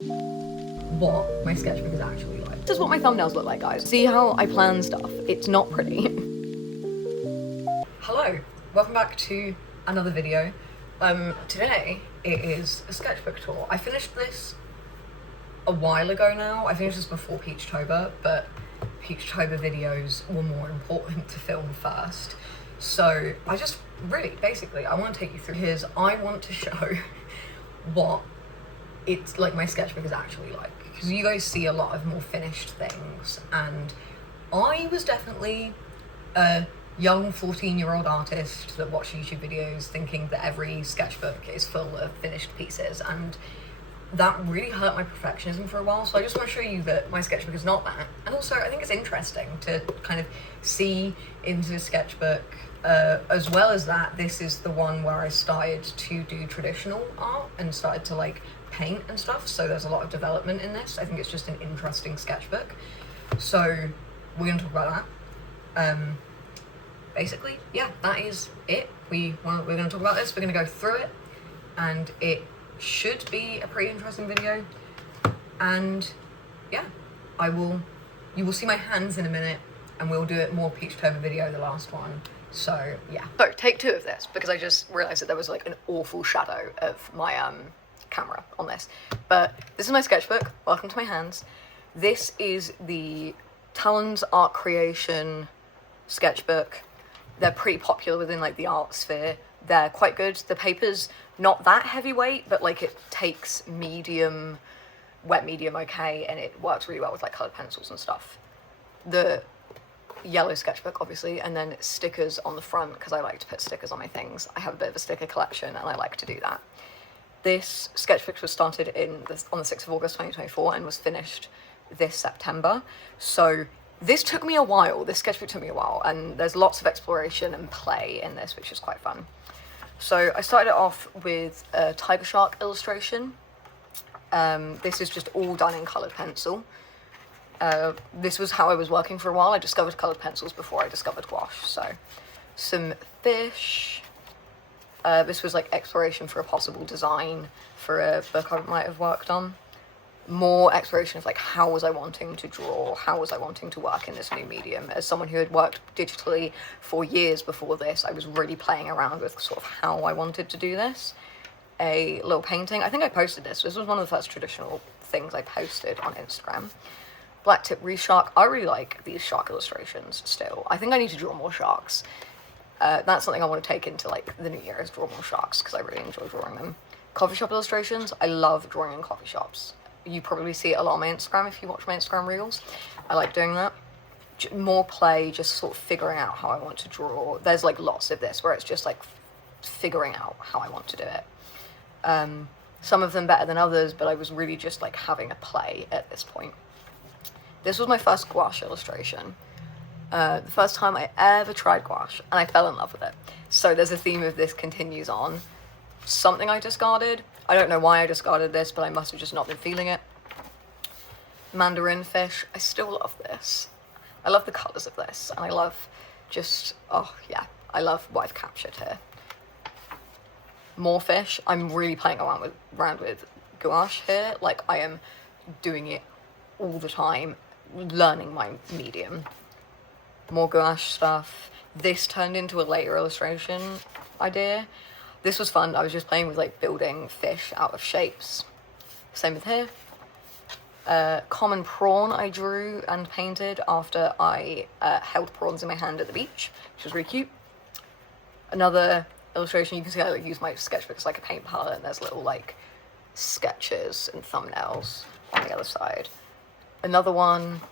what my sketchbook is actually like. This is what my thumbnails look like, guys. See how I plan stuff? It's not pretty. Hello, welcome back to another video. Today it is a sketchbook tour. I finished this a while ago now. I finished this before Peachtober, but Peachtober videos were more important to film first. So I just really, basically, I want to take you through his, I want to show what it's like my sketchbook is actually like, because you guys see a lot of more finished things, and I was definitely a young 14-year-old artist that watched YouTube videos thinking that every sketchbook is full of finished pieces, and that really hurt my perfectionism for a while. So I just want to show you that my sketchbook is not that. And also I think it's interesting to kind of see into the sketchbook, as well as that, this is the one where I started to do traditional art and started to like paint and stuff. So there's a lot of development in this. I think it's just an interesting sketchbook. So we're gonna talk about that. Basically, yeah, that is it. We're gonna talk about this. We're gonna go through it, and it should be a pretty interesting video. And yeah, you will see my hands in a minute, and we'll do it more Peachtober video, the last one. So yeah. So take two of this, because I just realized that there was like an awful shadow of my camera on this. But this is my sketchbook. Welcome to my hands. This is the Talon's Art Creation sketchbook. They're pretty popular within like the art sphere. They're quite good. The paper's not that heavyweight, but like it takes medium, wet medium okay, and it works really well with like colored pencils and stuff. The yellow sketchbook, obviously, and then stickers on the front, because I like to put stickers on my things. I have a bit of a sticker collection, and I like to do that. This sketchbook was started on the 6th of August 2024 and was finished this September. So this took me a while. This sketchbook took me a while, and there's lots of exploration and play in this, which is quite fun. So I started it off with a tiger shark illustration. This is just all done in colored pencil. This was how I was working for a while. I discovered colored pencils before I discovered gouache. So some fish. This was like exploration for a possible design for a book I might have worked on. More exploration of like, how was I wanting to draw? How was I wanting to work in this new medium? As someone who had worked digitally for years before this, I was really playing around with sort of how I wanted to do this. A little painting. I think I posted this. This was one of the first traditional things I posted on Instagram. Black tip reef shark. I really like these shark illustrations still. I think I need to draw more sharks. That's something I want to take into like the new year, is draw more sharks, because I really enjoy drawing them. Coffee shop illustrations. I love drawing in coffee shops. You probably see it a lot on my Instagram if you watch my Instagram reels. I like doing that. More play, just sort of figuring out how I want to draw. There's like lots of this where it's just like figuring out how I want to do it. Some of them better than others, but I was really just like having a play at this point. This was my first gouache illustration. The first time I ever tried gouache, and I fell in love with it. So there's a theme of this continues on. Something I discarded. I don't know why I discarded this, but I must have just not been feeling it. Mandarin fish. I still love this. I love the colours of this, and I love just, oh yeah, I love what I've captured here. More fish. I'm really playing around with gouache here. Like, I am doing it all the time, learning my medium. More gouache stuff. This turned into a later illustration idea. This was fun. I was just playing with like building fish out of shapes. Same with here. Common prawn I drew and painted after I held prawns in my hand at the beach, which was really cute. Another illustration, you can see I like use my sketchbook as like a paint palette, and there's little like sketches and thumbnails on the other side. Another one.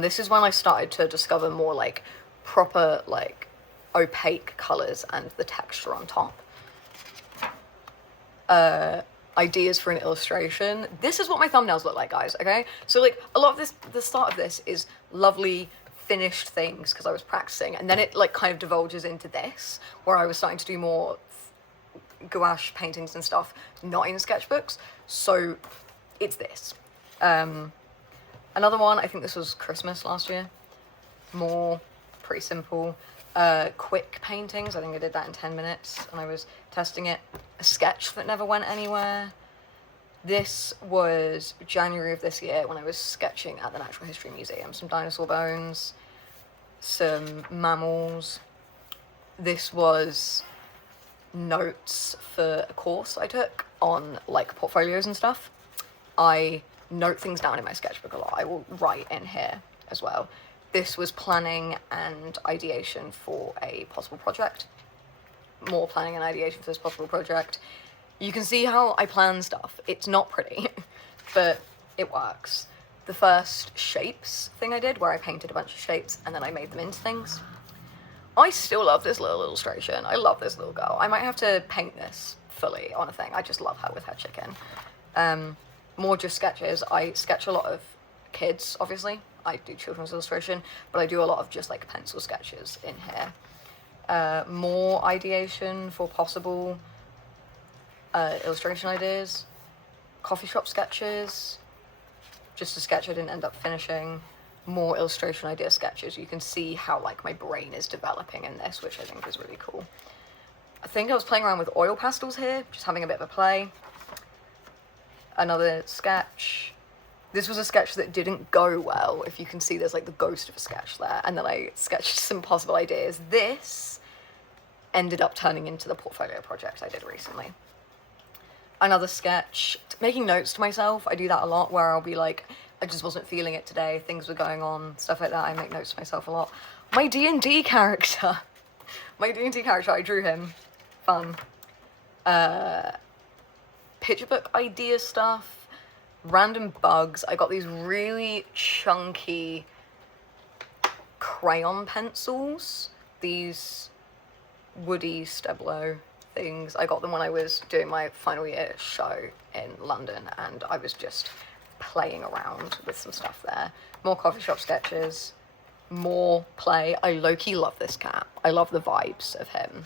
This is when I started to discover more like proper like opaque colors and the texture on top. Ideas for an illustration. This is what my thumbnails look like, guys, okay? So like a lot of this, the start of this is lovely finished things because I was practicing, and then it like kind of divulges into this where I was starting to do more gouache paintings and stuff, not in sketchbooks. So it's this. Another one, I think this was Christmas last year. More pretty simple. Quick paintings. I think I did that in 10 minutes and I was testing it. A sketch that never went anywhere. This was January of this year when I was sketching at the Natural History Museum. Some dinosaur bones, some mammals. This was notes for a course I took on like portfolios and stuff. I note things down in my sketchbook a lot. I will write in here as well. This was planning and ideation for a possible project. More planning and ideation for this possible project. You can see how I plan stuff. It's not pretty, but it works. The first shapes thing I did, where I painted a bunch of shapes and then I made them into things. I still love this little illustration. I love this little girl. I might have to paint this fully on a thing. I just love her with her chicken. More just sketches. I sketch a lot of kids, obviously. I do children's illustration, but I do a lot of just like pencil sketches in here. More ideation for possible illustration ideas. Coffee shop sketches. Just a sketch I didn't end up finishing. More illustration idea sketches. You can see how like my brain is developing in this, which I think is really cool. I think I was playing around with oil pastels here, just having a bit of a play. Another sketch. This was a sketch that didn't go well. If you can see, there's like the ghost of a sketch there. And then I sketched some possible ideas. This ended up turning into the portfolio project I did recently. Another sketch. Making notes to myself. I do that a lot, where I'll be like, I just wasn't feeling it today, things were going on, stuff like that. I make notes to myself a lot. My D&D character. My D&D character, I drew him. Fun. Picture book idea stuff. Random bugs. I got these really chunky crayon pencils. These woody Stablo things. I got them when I was doing my final year show in London, and I was just playing around with some stuff there. More coffee shop sketches, more play. I low-key love this cat. I love the vibes of him.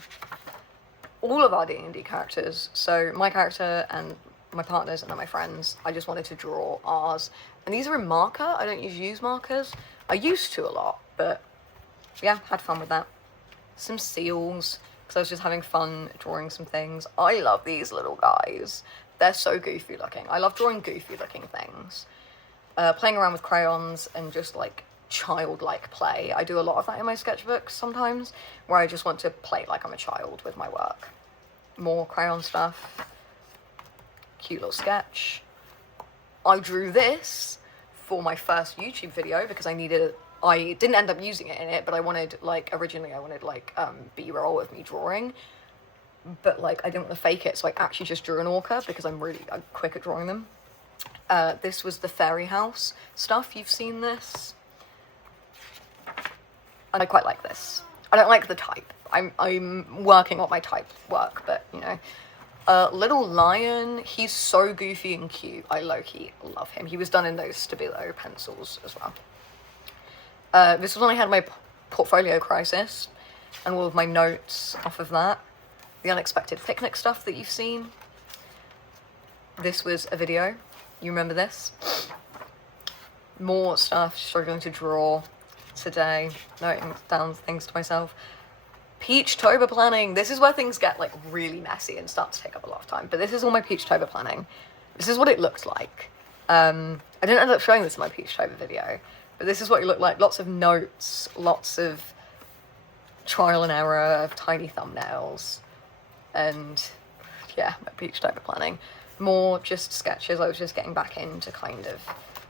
All of our D&D characters, so my character and my partners and then my friends, I just wanted to draw ours. And these are in marker. I don't usually use markers. I used to a lot, but yeah, had fun with that. Some seals, because I was just having fun drawing some things. I love these little guys. They're so goofy looking. I love drawing goofy looking things. Playing around with crayons and just like childlike play. I do a lot of that in my sketchbooks sometimes, where I just want to play like I'm a child with my work. More crayon stuff. Cute little sketch. I drew this for my first YouTube video because I didn't end up using it in it, but I wanted like, originally I wanted like B-roll of me drawing. But like I didn't want to fake it, so I actually just drew an orca because I'm quick at drawing them. This was the fairy house stuff. You've seen this, and I quite like this. I don't like the type. I'm working on my type work, but you know, little lion. He's so goofy and cute. I low-key love him. He was done in those Stabilo pencils as well. This was when I had my portfolio crisis, and all of my notes off of that. The unexpected picnic stuff that you've seen. This was a video. You remember this? More stuff, struggling to draw today. Noting down things to myself. Peach-tober planning. This is where things get like really messy and start to take up a lot of time. But this is all my Peach-tober planning. This is what it looked like. I didn't end up showing this in my Peach-tober video. But this is what it looked like. Lots of notes. Lots of trial and error of tiny thumbnails. And yeah, my Peach-tober planning. More just sketches. I was just getting back into kind of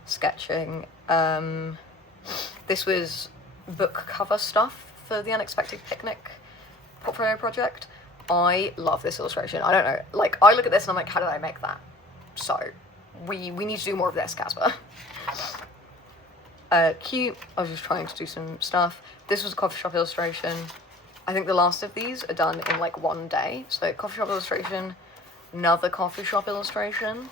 sketching. This was book cover stuff for the Unexpected Picnic portfolio project. I love this illustration. I don't know, like I look at this and I'm like, how did I make that? So we need to do more of this, Casper. Cute. I was just trying to do some stuff. This was a coffee shop illustration. I think the last of these are done in like one day. So coffee shop illustration, another coffee shop illustration,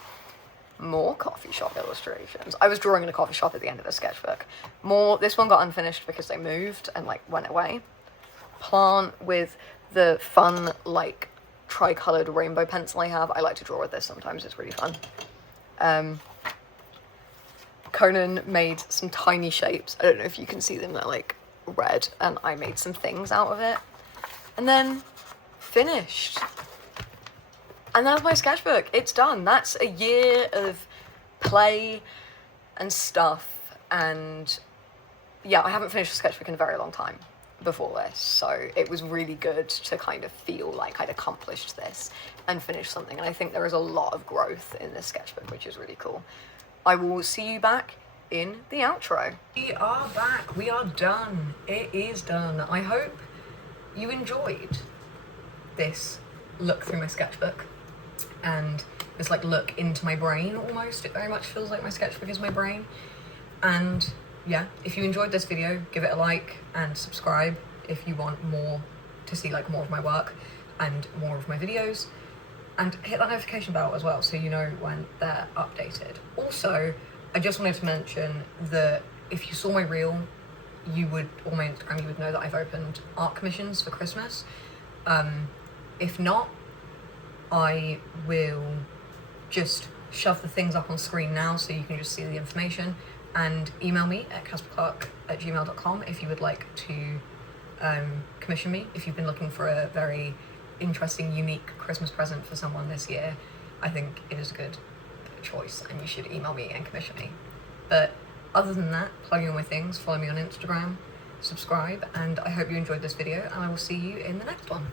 more coffee shop illustrations. I was drawing in a coffee shop at the end of the sketchbook. More, this one got unfinished because they moved and like went away. Plant with the fun like tri-coloured rainbow pencil I have. I like to draw with this sometimes, it's really fun. Conan made some tiny shapes. I don't know if you can see them, they're like red, and I made some things out of it. And then finished. And that's my sketchbook. It's done. That's a year of play and stuff. And yeah, I haven't finished a sketchbook in a very long time before this, so it was really good to kind of feel like I'd accomplished this and finished something. And I think there is a lot of growth in this sketchbook, which is really cool. I will see you back in the outro. We are back. We are done. It is done. I hope you enjoyed this look through my sketchbook and this like look into my brain almost. It very much feels like my sketchbook is my brain. And yeah, if you enjoyed this video, give it a like and subscribe if you want more to see like more of my work and more of my videos, and hit that notification bell as well so you know when they're updated. Also, I just wanted to mention that if you saw my reel, you would, or my Instagram, you would know that I've opened art commissions for Christmas. If not, I will just shove the things up on screen now so you can just see the information, and email me at casperclark@gmail.com if you would like to commission me. If you've been looking for a very interesting, unique Christmas present for someone this year, I think it is a good choice and you should email me and commission me. But other than that, plugging all my things, follow me on Instagram, subscribe, and I hope you enjoyed this video, and I will see you in the next one.